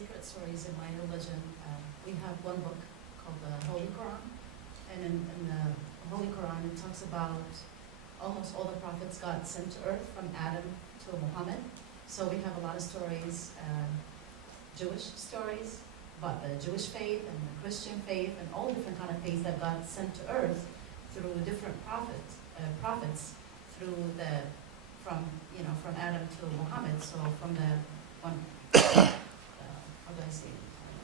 sacred stories in my religion, we have one book called the Holy Quran. And in the Holy Quran, it talks about almost all the prophets God sent to earth, from Adam to Muhammad. So we have a lot of stories, Jewish stories, about the Jewish faith and the Christian faith and all different kind of faiths that God sent to earth through different prophets from Adam to Muhammad. So from the one, how do I say,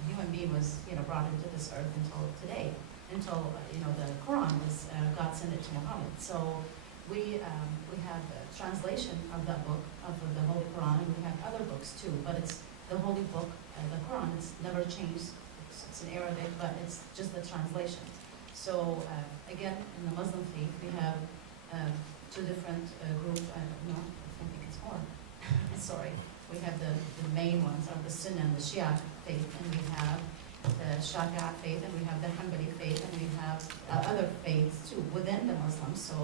human being was brought into this earth until today, until the Quran was God sent it to Muhammad. So we have a translation of that book of the Holy Quran, and we have other books too. But it's the Holy Book, the Quran. It's never changed. It's in Arabic, but it's just the translation. So again, in the Muslim faith, we have two different groups. No, I think it's more. Sorry. We have the main ones are the Sunni and the Shia faith, and we have the Shafi'i faith, and we have the Hanbali faith, and we have other faiths too within the Muslims. So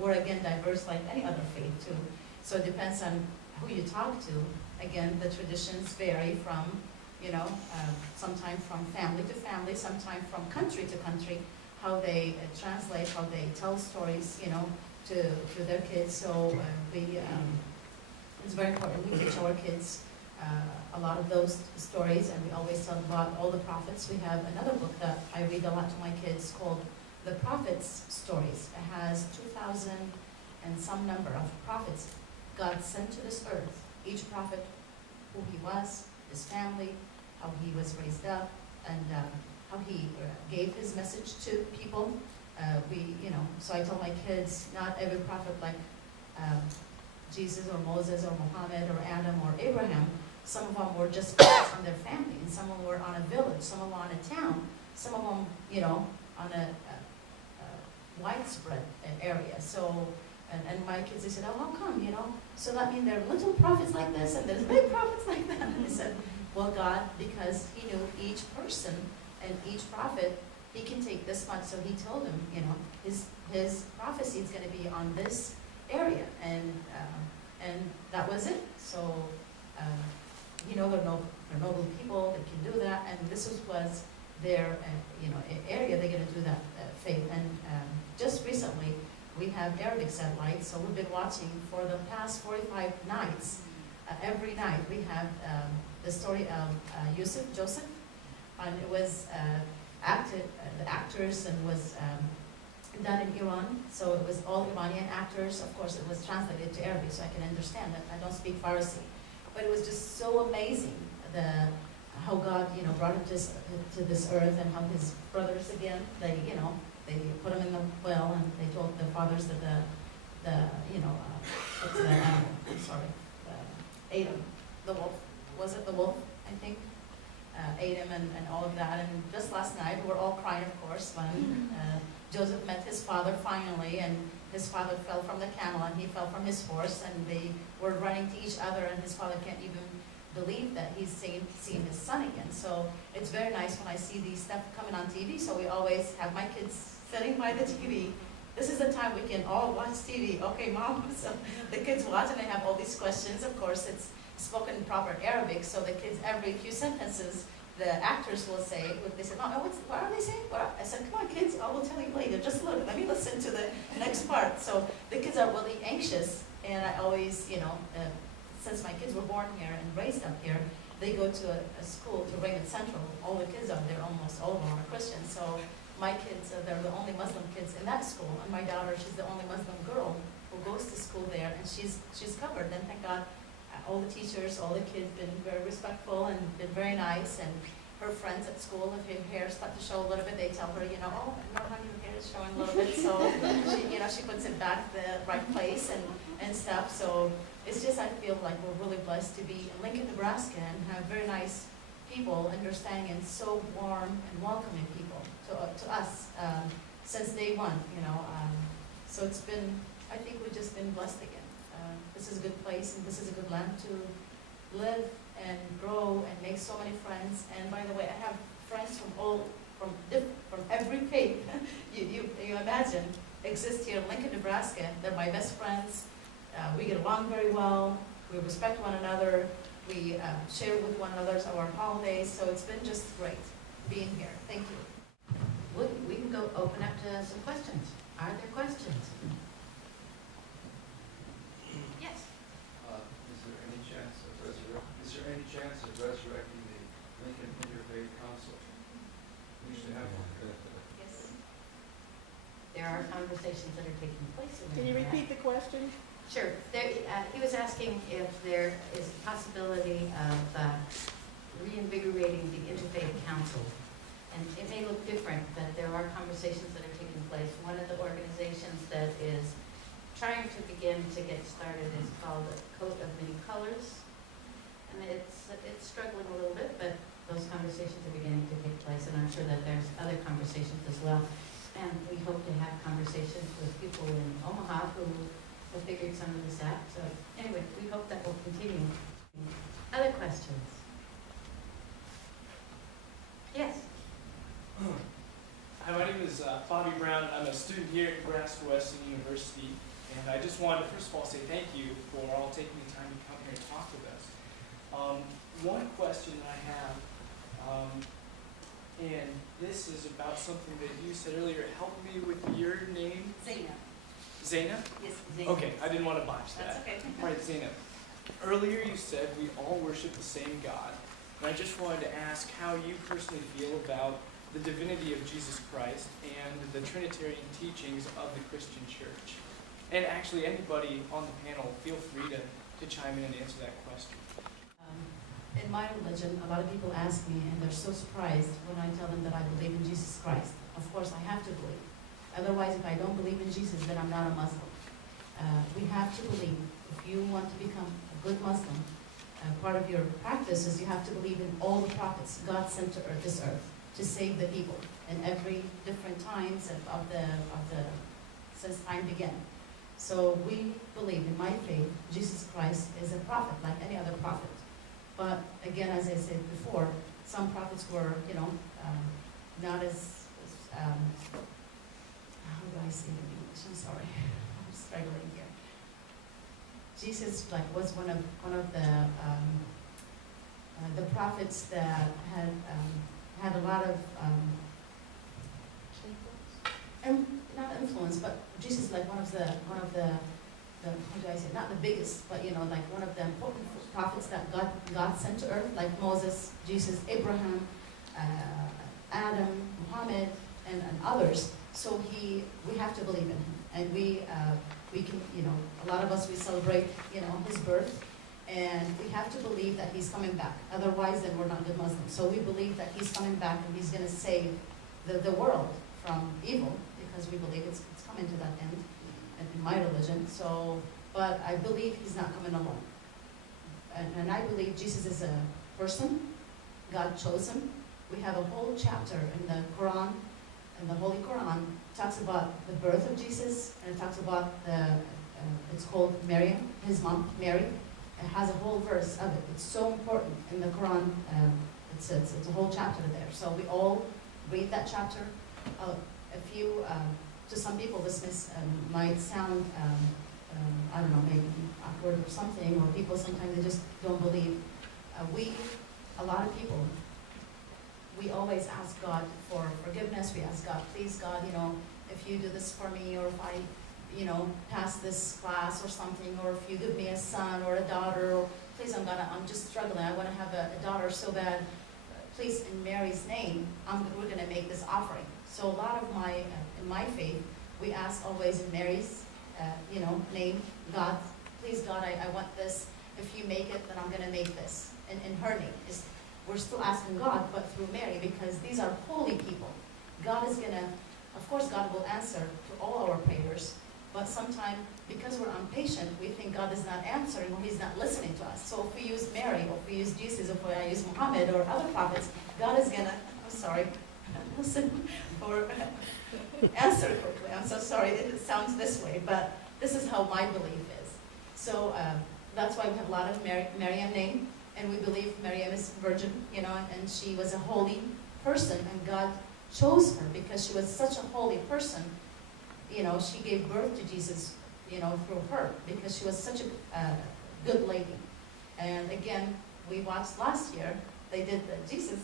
we're again diverse like any other faith too. So it depends on who you talk to. Again, the traditions vary from, sometimes from family to family, sometimes from country to country, how they translate, how they tell stories, to their kids. So it's very important. We teach our kids a lot of those stories, and we always tell about all the prophets. We have another book that I read a lot to my kids called The Prophets' Stories. It has 2,000 and some number of prophets God sent to this earth. Each prophet, who he was, his family, how he was raised up, and how he gave his message to people. So I tell my kids, not every prophet like Jesus or Moses or Muhammad or Adam or Abraham. Some of them were just focused on their family, and some of them were on a village, some of them on a town, some of them, on a widespread area. So, and my kids, they said, oh, how come, So that means there are little prophets like this, and there's big prophets like that. And I said, well, God, because he knew each person and each prophet, he can take this much. So he told him, his prophecy is going to be on this area, and that was it. So, they're noble people that can do that, and this was their, area they're going to do that faith. And just recently, we have Arabic satellites, so we've been watching for the past 45 nights. Every night we have the story of Joseph, and it was the actors, and was done in Iran, so it was all Iranian actors. Of course, it was translated to Arabic, so I can understand it. I don't speak Farsi, but it was just so amazing how God, brought him to this earth, and how his brothers again, they put him in the well, and they told the fathers that what's the animal? I'm sorry, ate him. The wolf, was it the wolf? I think ate him, and all of that. And just last night, we were all crying, of course, when Joseph met his father finally, and his father fell from the camel, and he fell from his horse, and they were running to each other, and his father can't even believe that he's seeing his son again. So it's very nice when I see these stuff coming on TV. So we always have my kids sitting by the TV. This is the time we can all watch TV. Okay, Mom. So the kids watch, and they have all these questions. Of course, it's spoken in proper Arabic, so the kids, every few sentences, the actors will say, they say, Mom, what are they saying? I said, come on, kids, I will tell you later. Just look, let me listen to the next part. So the kids are really anxious, and I always, since my kids were born here and raised up here, they go to a school, to Raymond Central. All the kids up there, almost all of them are Christians. So my kids, they're the only Muslim kids in that school. And my daughter, she's the only Muslim girl who goes to school there, and she's covered. And thank God, all the teachers, all the kids been very respectful and been very nice. And her friends at school, if her hair starts to show a little bit, they tell her, oh, no, honey, your hair is showing a little bit. So she puts it back the right place and stuff. So it's just, I feel like we're really blessed to be in Lincoln, Nebraska, and have very nice people, understanding, and so warm and welcoming people to us since day one, So it's been, I think we've just been blessed again. This is a good place, and this is a good land to live and grow and make so many friends. And by the way, I have friends from every faith you imagine exist here in Lincoln, Nebraska. They're my best friends. We get along very well. We respect one another. We share with one another our holidays, so it's been just great being here. Thank you. We can go open up to some questions. Are there questions? Yes. Is there any chance of resurrecting the Lincoln Interfaith Council? We should have one. Yes. There are conversations that are taking place in there. Can you repeat the question? Sure. He was asking if there is a possibility of reinvigorating the Interfaith Council. And it may look different, but there are conversations that are taking place. One of the organizations that is trying to begin to get started is called the Coat of Many Colors. And it's struggling a little bit, but those conversations are beginning to take place, and I'm sure that there's other conversations as well. And we hope to have conversations with people in Omaha who have figured some of this out. So anyway, we hope that will continue. Other questions? Yes. Hi, my name is Bobby Brown. I'm a student here at Nebraska Wesleyan University, and I just wanted to first of all say thank you for all taking the time to come here and talk with us. One question I have, and this is about something that you said earlier. Help me with your name. Zainab. Zainab? Yes. Okay, I didn't want to botch that. That's okay. All right, Zainab. Earlier you said we all worship the same God, and I just wanted to ask how you personally feel about the divinity of Jesus Christ and the Trinitarian teachings of the Christian Church. And actually, anybody on the panel, feel free to chime in and answer that question. In my religion, a lot of people ask me, and they're so surprised when I tell them that I believe in Jesus Christ. Of course, I have to believe. Otherwise, if I don't believe in Jesus, then I'm not a Muslim. We have to believe. If you want to become a good Muslim, part of your practice is you have to believe in all the prophets God sent to this earth to save the people in every different times since time began. So we believe in my faith, Jesus Christ is a prophet like any other prophet. But again, as I said before, some prophets were, not as how do I say it in English? I'm sorry, I'm struggling here. Jesus was one of the prophets that had a lot of not influence, but Jesus one of the how do I say, not the biggest, but one of the important prophets that God sent to earth, like Moses, Jesus, Abraham, Adam, Muhammad, and others. So we have to believe in him, and we can, a lot of us, we celebrate his birth. And we have to believe that he's coming back. Otherwise, then we're not good Muslims. So we believe that he's coming back and he's going to save the world from evil, because we believe it's coming to that end in my religion. So, but I believe he's not coming alone. And I believe Jesus is a person. God chose him. We have a whole chapter in the Quran, in the Holy Quran, talks about the birth of Jesus, and it talks about it's called Mary, his mom, Mary. It has a whole verse of it. It's so important in the Quran. It's a whole chapter there. So we all read that chapter. To some people, this might sound, I don't know, maybe awkward or something, or people sometimes they just don't believe. A lot of people, we always ask God for forgiveness. We ask God, please God, if you do this for me, or if I pass this class or something, or if you give me a son or a daughter, or please, I'm just struggling. I want to have a daughter so bad. Please, in Mary's name, we're going to make this offering. So a lot of in my faith, we ask always in Mary's, name, God, please God, I want this. If you make it, then I'm going to make this. And in her name. We're still asking God, but through Mary, because these are holy people. God is going to, of course, God will answer to all our prayers. But sometimes, because we're impatient, we think God is not answering, or he's not listening to us. So if we use Mary, or if we use Jesus, or if I use Muhammad or other prophets, God is going to, listen or answer quickly. I'm so sorry that it sounds this way, but this is how my belief is. So that's why we have a lot of Maryam name, and we believe Maryam is virgin, and she was a holy person, and God chose her because she was such a holy person. She gave birth to Jesus, through her, because she was such a good lady. And again, we watched last year, they did the Jesus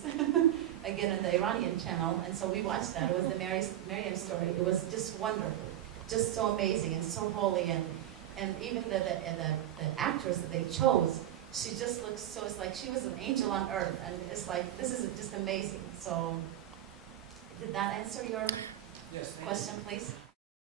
again on the Iranian channel, and so we watched that. It was the Miriam story. It was just wonderful, just so amazing and so holy, and even the actress that they chose, she just looks so, it's like she was an angel on earth, and it's like, this is just amazing. So, did that answer your Yes, thank you. question, please?